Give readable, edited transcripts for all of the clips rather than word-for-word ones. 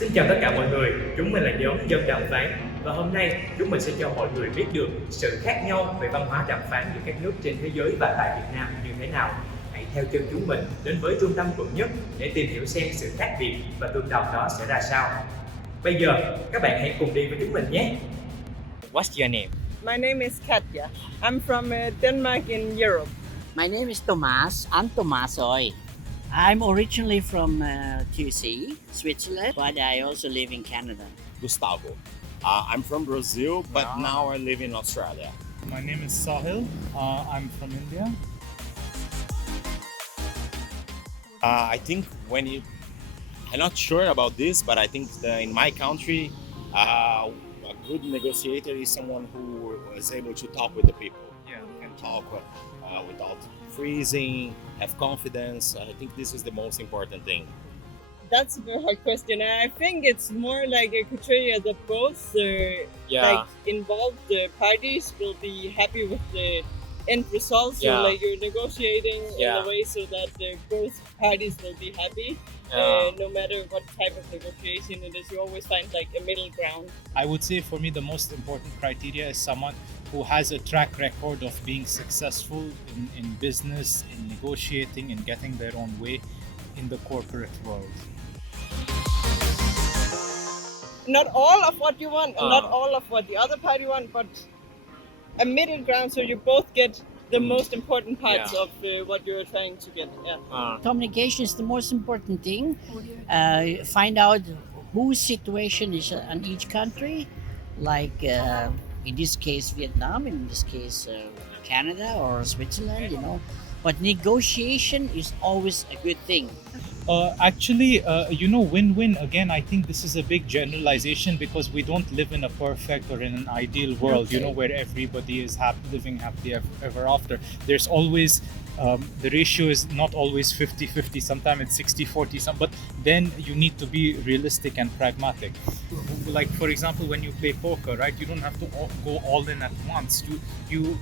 Xin chào tất cả mọi người, chúng mình là nhóm Dân Đàm Phán và hôm nay chúng mình sẽ cho mọi người biết được sự khác nhau về văn hóa đàm phán giữa các nước trên thế giới và tại Việt Nam như thế nào. Hãy theo chân chúng mình đến với trung tâm quận nhất để tìm hiểu xem sự khác biệt và tương đồng đó sẽ ra sao. Bây giờ các bạn hãy cùng đi với chúng mình nhé. What's your name? My name is Katja. I'm from Denmark in Europe. My name is Tomas. I'm Tomasoy. I'm originally from TUC, Switzerland, but I also live in Canada. Gustavo. I'm from Brazil, but now I live in Australia. My name is Sahil. I'm from India. I think I'm not sure about this, but I think in my country, a good negotiator is someone who is able to talk with the people. And talk without freezing, have confidence. I think this is the most important thing. That's a very hard question. I think it's more like a criteria that both like involved parties will be happy with the end result. So like you're negotiating in a way so that both parties will be happy. No matter what type of negotiation it is, you always find like a middle ground. I would say for me the most important criteria is someone who has a track record of being successful in business, in negotiating, and getting their own way in the corporate world. Not all of what you want, and not all of what the other party want, but a middle ground so you both get the most important parts of what you're trying to get. Communication is the most important thing. Find out whose situation is in each country, like in this case Vietnam, in this case Canada or Switzerland, But negotiation is always a good thing. Win-win, again, I think this is a big generalization because we don't live in a perfect or in an ideal world, where everybody is living happily ever after. There's always, the ratio is not always 50-50, sometimes it's 60-40, but then you need to be realistic and pragmatic. Like, for example, when you play poker, right, you don't have to go all in at once. You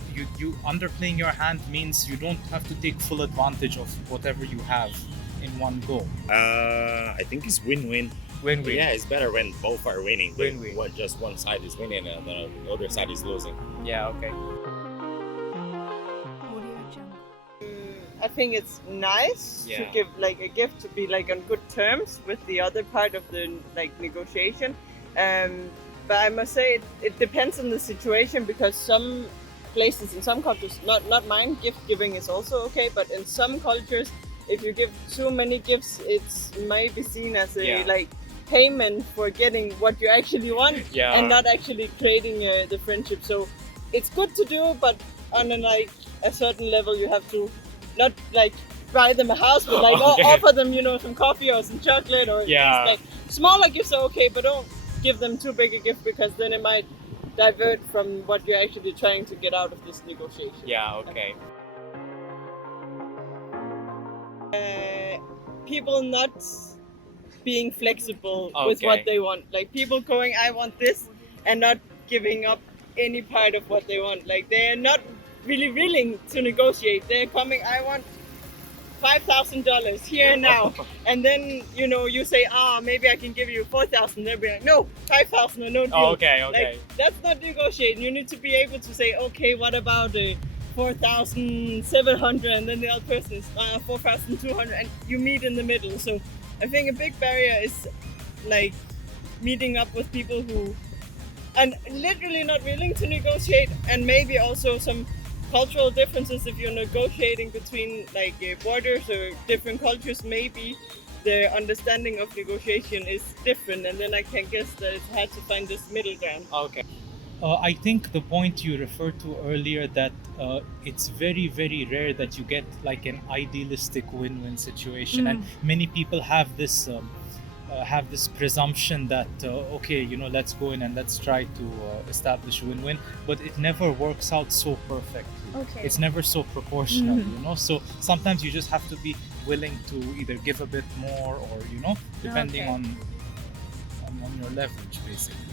underplaying your hand means you don't have to take full advantage of whatever you have in one go. I think it's win-win. Win-win. Yeah, it's better when both are winning. Win-win. When just one side is winning and the other side is losing. Yeah, okay. I think it's nice to give like a gift to be like on good terms with the other part of the like negotiation. But I must say it depends on the situation because some places in some cultures, not mine, gift giving is also okay, but in some cultures, if you give too many gifts, it's may be seen as a like payment for getting what you actually want and not actually creating the friendship. So it's good to do, but on a certain level, you have to not like buy them a house, but like offer them, some coffee or some chocolate or like smaller gifts are okay, but don't give them too big a gift because then it might divert from what you're actually trying to get out of this negotiation. Yeah, okay. People not being flexible with what they want. Like people going, I want this, and not giving up any part of what they want. Like they're not really willing to negotiate. They're coming, I want $5,000 here and now. And then, you say, maybe I can give you 4,000. They'll be like, no, 5,000 or no deal. Okay. Like, that's not negotiating. You need to be able to say, okay, what about 4,700, and then the other person is 4,200, and you meet in the middle. So I think a big barrier is like meeting up with people who are literally not willing to negotiate, and maybe also some cultural differences. If you're negotiating between like borders or different cultures, maybe the understanding of negotiation is different, and then I can guess that it's hard to find this middle ground. Okay. I think the point you referred to earlier that it's very, very rare that you get like an idealistic win-win situation, and many people have this presumption that let's go in and let's try to establish win-win, but it never works out so perfectly. Okay. It's never so proportional, So sometimes you just have to be willing to either give a bit more or depending on your leverage, basically.